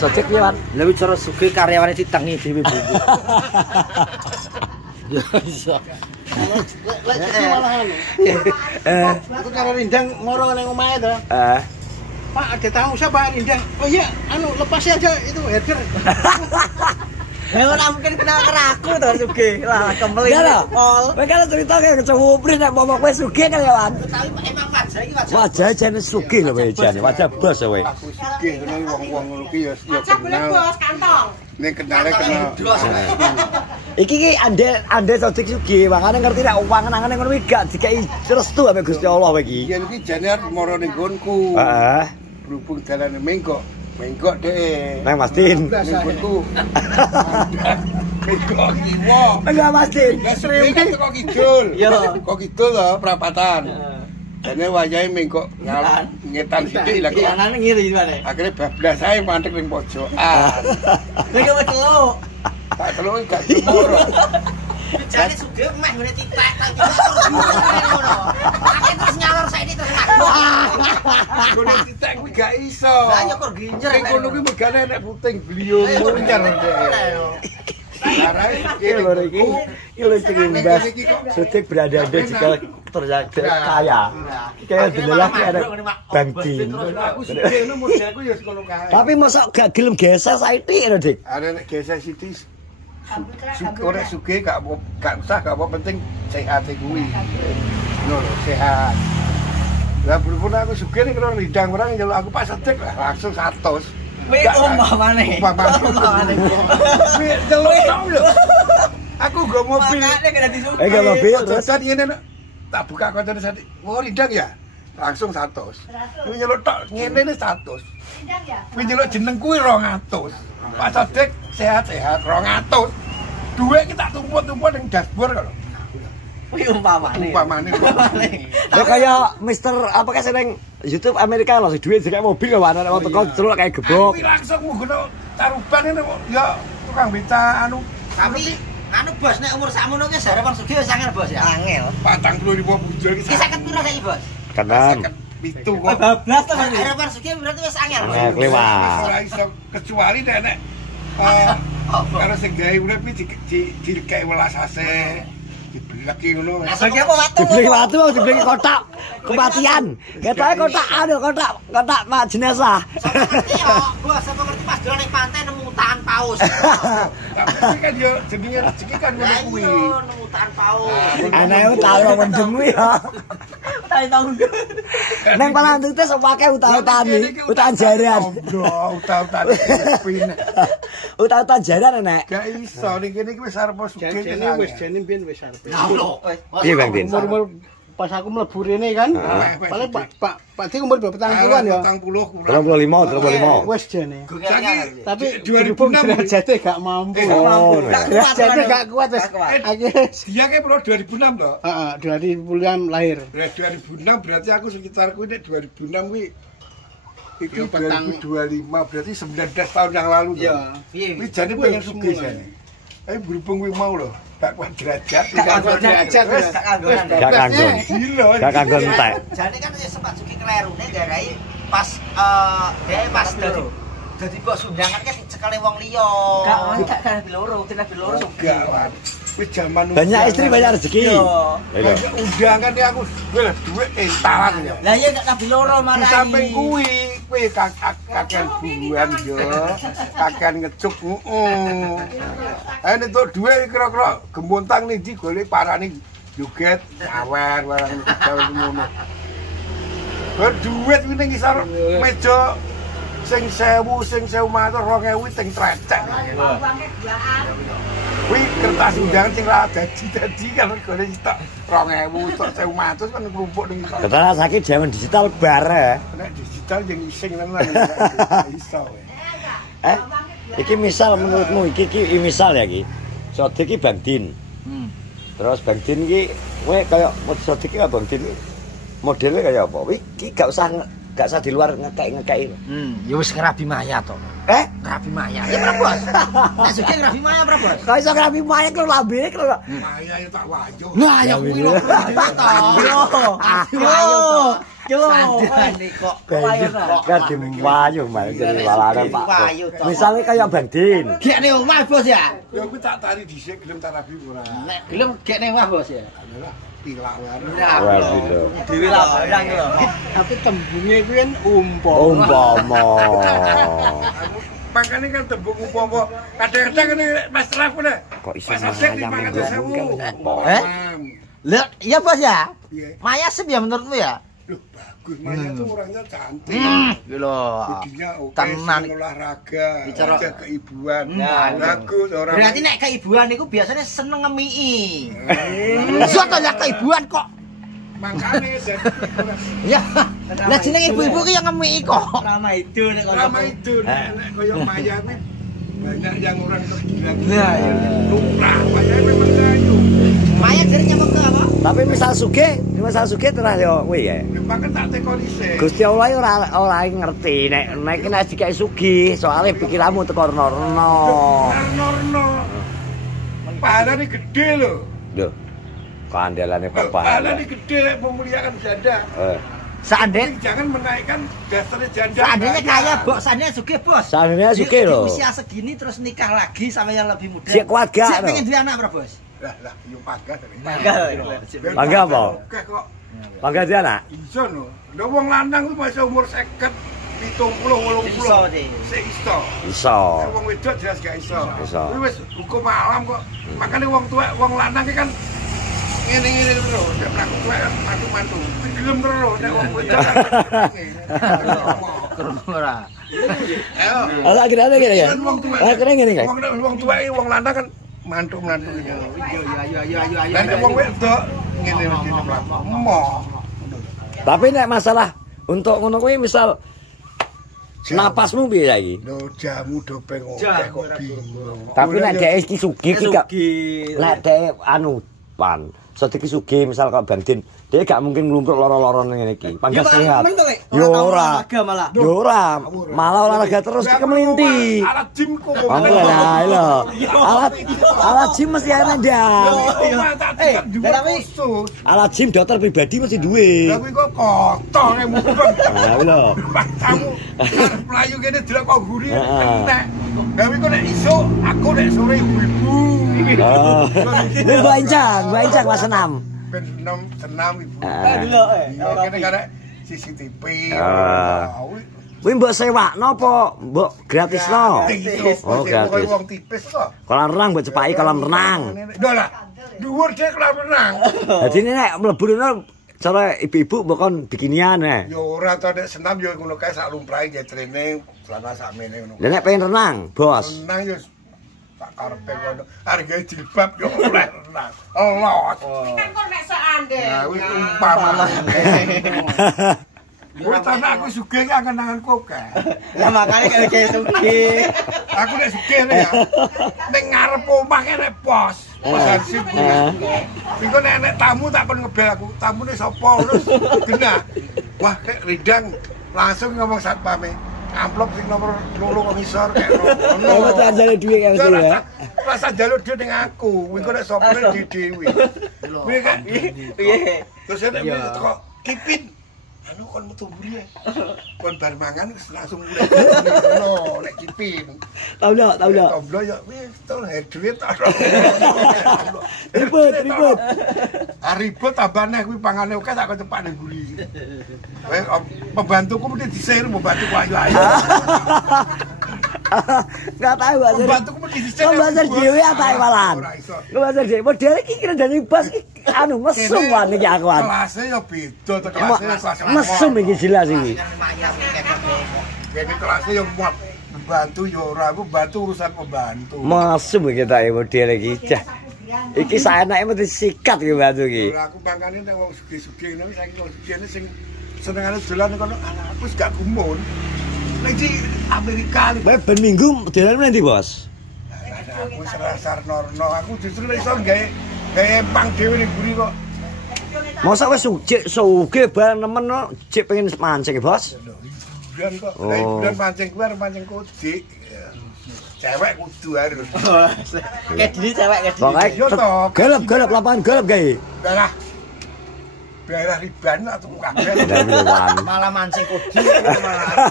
Sodik piye, Wan? Lha wis cara sugih karyawane ditengi dhewe Bu. Ya iso. Lek malah anu. Aku karo Rindang moro nang omahe to. Pak, ada tamu siapa Rindang? Oh iya, anu lepas aja itu header. Ya ora mungkin kenal karo aku to sugih. Lah kembali. Ya lho. Kowe kan cerita kayak kecewupri nek momok kowe sugih kan ya, Wan. Tapi emang wajah iki wajah. Wajah jane sugih lho kowe jane, wajah bos kowe. Aku sugih ngono wong-wong ngono ki ya Aja boleh bos kantong. ning kenale kenal. Iki ki ande Sodik sugih, makane ngerti nek uang-angane ngono iki gak dikai restu ambek Gusti Allah kowe iki. Yen iki jane arep moro ning nggonku. Heeh. Berhubung dalane menggok dhek. Nang Mas Din. Nggonku. Menggok kiwa. Enggak Mas Din. Sering kan kok kidul. Yo. Kok kidul to perapatan. Jane wayahe menggok ngetan sithik lagi. Kanane ngiri mana? Akhirnya bablas ae mandek ning pojokan. Nek kowe celuk. Tak teluk gak moro. Jane sugih meh ngene titek tak ngono. Aku terus nyalor saiki terus ngaku. Ngono titik kuwi gak iso. Lah ya kok ginjer. Ning kono kuwi megane nek puting beliau muncar ndek. Arahe Iki lho terimbas. Sodik berada-ada juga terjaga kaya. Kayak delalah ki ada Bang Din. aku sugih ngono modelku ya sekono kae. Tapi mosok gak gelem geser saiki lho, Dik. Are nek gesek sithik ora sugih gak usah gak apa penting sehat kuwi. Ngono sehat. Lah berhubung aku sugih nek karo Rindang orang njaluk aku Pak Sodik langsung 100. Kuwi umpamane. Umpamane. Kuwi delok tok lho. Aku nggo mobil. Makane kena disugih. Gak mobil terus. Terus ngene tak buka kontene sate. Oh Rindang ya. Langsung 100. Kuwi nyeluk tok ngene 100. Rindang ya? Kuwi nyeluk jeneng kuwi 200. Pak Sodik sehat-sehat 200. Duit kita tumpuk-tumpuk ning dashboard kalau. Kuwi umpamane. Ya kayak Mister apa kayak seneng YouTube Amerika lho, duit kayak mobil ya ana nek teko terus kayak gebok. Kuwi langsung munggono taruban ini ya tukang beca anu. Tapi anu bos nek umur sakmono ki harapan sugih wis angel bos ya. Angel. 40.000 bujur iki. Ki 50 piro saiki bos? Kanan. Itu kok. Bablas to Mas. Harapan sugih berarti wis angel. Nah, kliwat. Ora iso kecuali nek karo sing gawe urip iki dikek welas ase. Dibeleki ngono. Sugih apa watu? Dibeli watu, dibeli kotak kematian. Ketoke kotak anu, kotak mak jenazah. Ngerti yo, bos apa ngerti pas dolan ning pantai nemu utahan paus. Tapi kan yo jenenge rezeki kan ngono kuwi. Nemu utahan paus. Anake tau mendem kuwi ya. Tahu. Neng Palantute sepake utang-utan iki, utang jaran. Utang-utan. Utang jaran nek. Gak iso ning kene iki wis arep sugih. Jane wis jane mbiyen wis arep. Piye Bang Din? Umur pas aku mlebu rene kan. Paling Pak Dik umur berapa tahun ya? 40 35. Wis jane. Tapi 2006 derajate gak mampu. Oh, Derajate gak kuat wis. Dia ke pro 2006 toh? Heeh, 2006 lahir. 2006 berarti aku sekitar kuwi nek 2006 kuwi iki Ya, petang. 2025 berarti 19 tahun yang lalu toh. Iya. Kuwi jane pengen sugih jane. Berhubung kuwi mau lho, gak kuat derajat. Gak derajat wis. Gak kanggon. Gila. Gak kanggon entek. Jane kan ya sempat sugih klerune garai pas pas dadi bos undangan kan dicekale wong liya. Gak loro, Gak, Wan. Wis jaman Banyak istri banyak rezeki. Banyak undangan ya aku. Wis duit entalan ya. Lah iya gak kabi loro Di marai. samping kuwi kakean buruan yo, kakean ngecuk heeh. Nek entuk dhuwit kira-kira gemontang ning ndi golek parane joget nyawer warang ngono. Berduit kuwi ning isor meja sing 1000 matur 2000 teng trecek. Kuwi kertas undangan sing ra dadi kan golek tok 2000 tok 1000 matur kan nglumpuk ning isor. Ketara saiki jaman digital bar ya. Nek digital yang iseng tenan iso. Iki misal menurutmu iki misal ya iki. Sodik iki Bang Din. Terus Bang Din iki kowe kaya Sodik iki Bang Din. Modelnya kayak apa? Iki gak usah gak usah di luar ngekek-ngekeki. Ya wis ngerabi maya to. Ngerabi maya. Ya pra bos. Nek sugih ngerabi maya pra bos. Kok iso ngerabi maya kok lambene kok. Maya ya tak wayo. Lah ya kuwi lho. Yo. Sandane kok. Kan diwayu Mas jadi walane Pak. Misale kaya Bandin. Gekne omah bos ya. Ya kuwi tak tari dhisik gelem tarabi ora. Nek gelem gekne omah bos ya. Adalah tilak wae. Dewi lah barang lho. Tapi tembunge kuwi kan umpama. Makane kan tembung umpama kadang-kadang ngene Mas Raf ngene. Kok iso Lah iya bos ya. Piye? Maya sep ya menurutmu ya? Loh, bagus Maya tuh orangnya cantik. Iki lho. Budinya oke, Tenan. olahraga, Bicara aja keibuan. Ya, Bagus orang. Berarti nek keibuan niku biasanya seneng ngemiki. Iso to ya keibuan kok. Makane Ya. Lah jeneng ibu-ibu ki yang ngemiki kok. Rama itu nek koyo Maya kuwi banyak yang orang tergila. Nah, iya. Lumrah, Maya memang sayu. Maya jare nyamuk ke apa? Tapi misal sugih terus yo kuwi ya. Bahkan tak tekoni sih. Gusti Allah ora ngerti nek dikek sugih, soalnya pikiranmu teko rono. Norno. Pahalane gede lho. Lho. Kandalane bapak. Pahalane gede memuliakan janda. Seandainya Jangan menaikkan dasarnya janda. seandainya kaya bos, seandainya sugih bos. Seandainya sugih Di lho. usia segini terus nikah lagi sama yang lebih muda. Sik kuat gak, Sik lho. pengen duwe anak bro bos. Lah, yo pagah. Bangga apa? Oke kok. Bangga dia anak. Iso no. Lho wong lanang ku masih umur 50, 70, 80. Iso, Dik. Sik iso. Iso. Wong wedok jelas gak iso. Iso. Kuwi wis hukum alam kok. Makane wong tua, wong lanang ki kan ngene-ngene terus, nek mlaku tuwek mantu-mantu. Gelem terus nek wong wedok. Krungu ora. Ayo. Ala kira-kira ngene ya. Wong tua. Akhirnya ngene kan. Wong tua iki wong lanang kan mantu-mantu iki. Ayo. Lah nek wong wedok ngene mesti mlaku. Emoh. Tapi nek masalah untuk ngono kuwi misal napasmu piye saiki? Lho jamu dopeng akeh kok bingung. Tapi nek dhek iki sugih iki gak nek dhek anu pan. Sodik sugih misal kok Bandin, dia gak mungkin nglumpruk loro-loro ngene iki. Pangkat sehat. Yo ora. Yo ora. Malah olahraga terus kemelinti. Alat gym kok. Lah lho. Alat gym mesti ana ndang. Tapi Alat gym dokter pribadi mesti duwe. Lah kuwi kok kotor nek mukon. Lah lho. Kamu mlayu kene delok kok guri entek. Lah kuwi kok nek iso aku nek sore ibu-ibu. Oh. Mbak Encang kelas 6. Ben senam ibu. Delok Kene karek CCTV. Kuwi mbok sewakno apa mbok gratisno? Oh, gratis. Wong tipis kok. Kolam renang mbok cepaki kolam renang. Lho lah. Dhuwur dhek kolam renang. Dadi nek mlebu rene cara ibu-ibu mbok kon bikinian ya. Ya ora to nek senam ya ngono kae sak lumrahe ya training celana sakmene ngono. Lah nek pengen renang, Bos. Renang ya tak karepe ngono. Hargae jilbab ya oleh renang. Allah. Kan kok nek seandainya. Ya wis umpama. Wis tanah aku sugih ki angen-angenku kae. Lah makane kayak sugih. Aku nek sugih ya. Ning ngarep omah kene pos. Posisi kuwi. Iku nek tamu tak kon ngebel aku. Tamune sapa terus genah. Wah, kek Ridang langsung ngomong satpame. Amplop sing nomor 3 kok ngisor kek ngono. Oh, tak jale duwe kae mesti ya. Rasa jaluk dia ning aku. Kuwi kok nek sopre di dhewe. Kuwi kan piye? Terus nek kok kipin anu kon metu mburi ya. Kon bar mangan wis langsung mulai. Ngono nek kipin. Tahu ndak? Tomblo ya wis tol duit ta. Ribet. Ribet tambah neh kuwi pangane oke tak cepak ning mburi. Wes pembantuku mesti disir pembantuku ayu-ayu. Enggak tahu Mbak. Pembantuku mesti disir. Pembantu dhewe apa malan. Pembantu dhewe model iki kira dadi bos anu mesum wae iki aku an. Kelasnya ya beda to kelasnya. Mesum iki jelas iki. Kene kelasnya yang muat membantu ya ora aku bantu urusan pembantu. Mesum iki tak model iki. Iki saenake mesti sikat iki bantu iki. Lah aku mangkane nek wong sugih-sugih ngene saiki wong sugih sing senengane dolan kono anakku wis gak gumun. Nek di Amerika Ben minggu dolan nanti, Bos. aku serasar norno aku justru iso gawe empang dhewe ning guri kok. Masa wis sugih bareng nemen cek pengen mancing, Bos. Hiburan kok. Hiburan mancing kuwi mancing kodik. Cewek kudu harus. Kayak dini cewek kayak dini. Pokoke galap lapangan galap gawe. Daerah riban atau kabeh. Malah mancing kodi malah.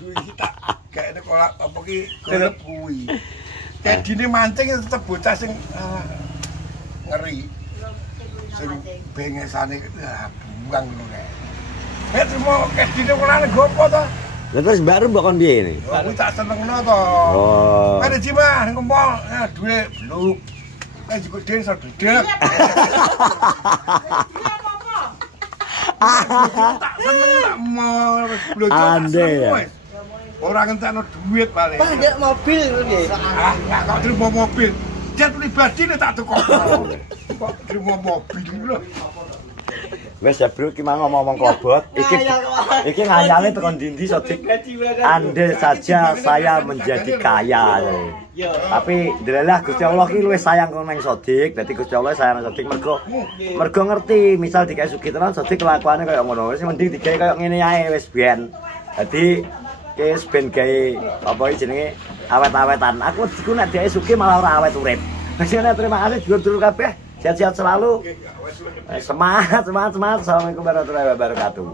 Kita kayak kolak apa ki golep kuwi. Dadine mancing tetep bocah sing ngeri. Sing bengesane buang ngono kae. Nek trimo kadine kolane gopo to? Lah terus Mbak Rum kok piye ini? Kuwi tak senengno to. Oh. Ada Cima ning kempol, duwe bluk. Juga dhewe iso dedek. Tak seneng tak mau blojo. Ande ya. Ora ngentekno duit paling. Banyak mobil ngono nggih. Enggak kok trimo mobil. Jet pribadi nek tak tukokno. Kok trimo mobil lho. Wes ya Bro, iki mang ngomong klobot. Iki ngayale tekan ndi Sodik. Andai saja saya menjadi kaya. Tapi delalah Gusti Allah ki luwih sayang karo nang Sodik. Dadi Gusti Allah sayang nang Sodik mergo ngerti, misal dikae sugih tenan Sodik kelakuane kaya ngono. Wis mending digawe kaya ngene ae wis biyen. Dadi wis ben gawe apa iki jenenge awet-awetan. Aku diku nek dhek sugih malah ora awet urip. Wis terima kasih dulur-dulur kabeh. Sehat-sehat selalu. Semangat. Assalamualaikum warahmatullahi wabarakatuh.